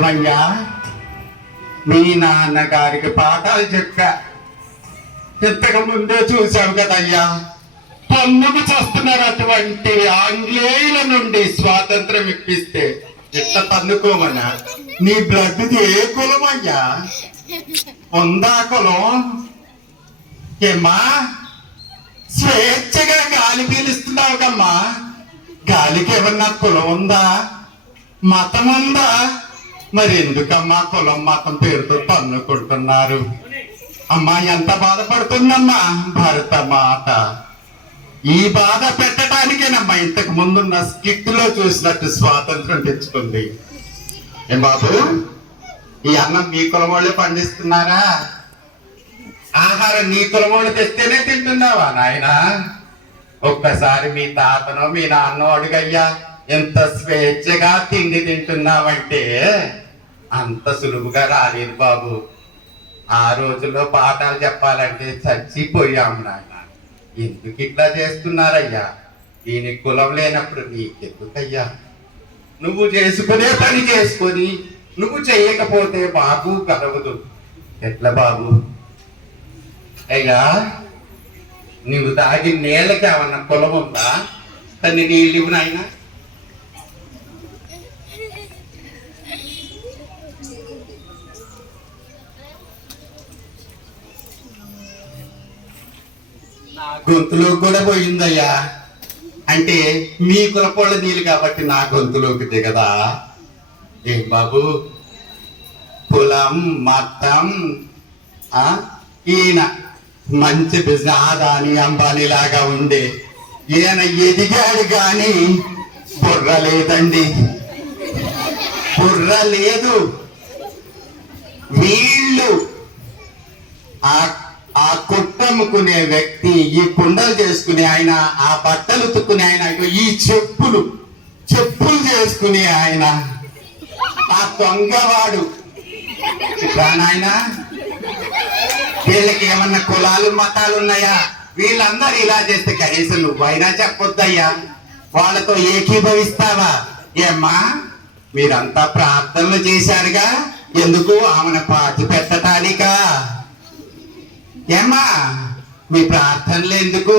ఏమయ్యా, మీ నాన్నగారికి పాఠాలు చెప్పా, ఇంతకు ముందే చూశావు కదయ్యా. పన్నుకు చేస్తున్నారు అటువంటి ఆంగ్లేయుల నుండి స్వాతంత్రం ఇప్పిస్తే ఇట్ట తన్నుకోమన్నా. నీ బ్లడ్ది ఏ కులమయ్యా? ఉందా కులం? ఏమ్మా, స్వేచ్ఛగా గాలి పీలుస్తున్నావు కమ్మా, గాలికి ఏమన్నా కులం ఉందా, మతం ఉందా? మరి ఎందుకమ్మా కులం మతం పేరుతో తన్నుకుంటున్నారు? అమ్మా ఎంత బాధపడుతుందమ్మా భారత మాత. ఈ బాధ పెట్టడానికేనమ్మా ఇంతకు ముందున్న స్కిట్ లో చూసినట్టు స్వాతంత్రం తెచ్చుకుంది. ఏం బాబు, ఈ అన్నం మీ కులం వాళ్ళే పండిస్తున్నారా? ఆహారం నీ కులం వాళ్ళు తెస్తేనే తింటున్నావా నాయనా? ఒక్కసారి మీ తాతనో మీ నాన్నో అడుగయ్యా, ఎంత స్వేచ్ఛగా తిండి తింటున్నావంటే. అంత సులువుగా రాలేదు బాబు. ఆ రోజుల్లో పాఠాలు చెప్పాలంటే చచ్చిపోయాము నాయన. ఎందుకు ఇట్లా చేస్తున్నారయ్యా? దీనికి కులం లేనప్పుడు నీకెందుకయ్యా? నువ్వు చేసుకునే పని చేసుకొని నువ్వు చెయ్యకపోతే బాబు గడవదు. ఎట్లా బాబు? అయ్యా, నువ్వు తాగి నీళ్ళకి ఏమన్నా కులం ఉందా? తన్ని నీళ్ళు ఇవ్వు నాయనా. నా గొంతులో కూడా పోయిందయ్యా. అంటే మీ కులపోళ్ళ నీళ్ళు కాబట్టి నా గొంతులోకి దిగదా? ఏం బాబు, కులం మతం ఈయన మంచి బిజినెస్, ఆదాని అంబానీ లాగా ఉండే ఈయన ఎదిగాడు కానీ బుర్ర లేదండి, బుర్ర లేదు. వీళ్ళు ఆ కొట్టమ్ముకునే వ్యక్తి, ఈ కుండలు చేసుకునే ఆయన, ఆ బట్టలు ఉతుక్కునే ఆయన, ఈ చెప్పులు చేసుకునే ఆయన, ఆ దొంగవాడు. నాయన, వీళ్ళకి ఏమన్నా కులాలు మతాలు ఉన్నాయా? వీళ్ళందరూ ఇలా చేస్తే కనీసం నువ్వైనా చెప్పొద్దయ్యా. వాళ్ళతో ఏకీభవిస్తావా? ఏమ్మా, మీరంతా ప్రార్థనలు చేశారుగా, ఎందుకు ఆమెను పాతి పెట్టడానికా? ఏమ్మా, మీ ప్రార్థనలు ఎందుకు?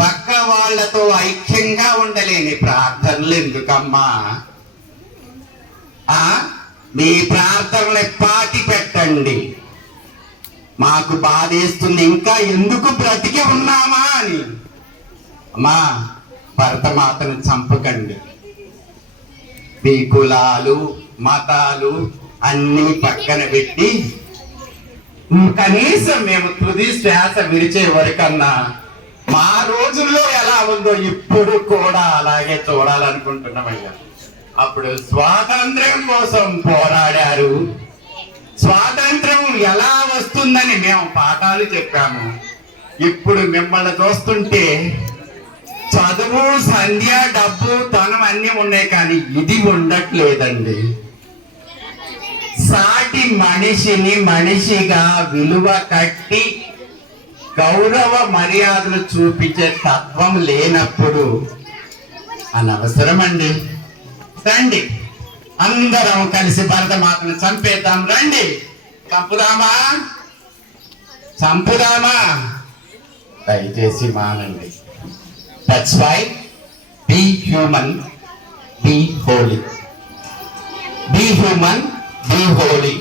పక్క వాళ్ళతో ఐక్యంగా ఉండలేని ప్రార్థనలు ఎందుకమ్మా? మీ ప్రార్థనలు పాతి పెట్టండి. మాకు బాధేస్తుంది, ఇంకా ఎందుకు బ్రతికి ఉన్నామా అని. అమ్మా, భరతమాతను చంపకండి. మీ కులాలు మతాలు అన్ని పక్కన పెట్టి కనీసం మేము తుది శ్వాస విడిచే వరకన్నా మా రోజుల్లో ఎలా ఉందో ఇప్పుడు కూడా అలాగే చూడాలనుకుంటున్నామయ్యా. అప్పుడు స్వాతంత్ర్యం కోసం పోరాడారు. స్వాతంత్రం ఎలా వస్తుందని మేము పాఠాలు చెప్పాము. ఇప్పుడు మిమ్మల్ని చూస్తుంటే చదువు, సంధ్య, డబ్బు, తనం అన్ని ఉన్నాయి కానీ ఇది ఉండట్లేదండి. సాటి మనిషిని మనిషిగా విలువ కట్టి గౌరవ మర్యాదలు చూపించే తత్వం లేనప్పుడు అనవసరం అండి. రండి, అందరం కలిసి భరతమాతను చంపేద్దాం. రండి, చంపుదామా? దయచేసి మానండి. That's why be human, be holy. Be human, be Holi.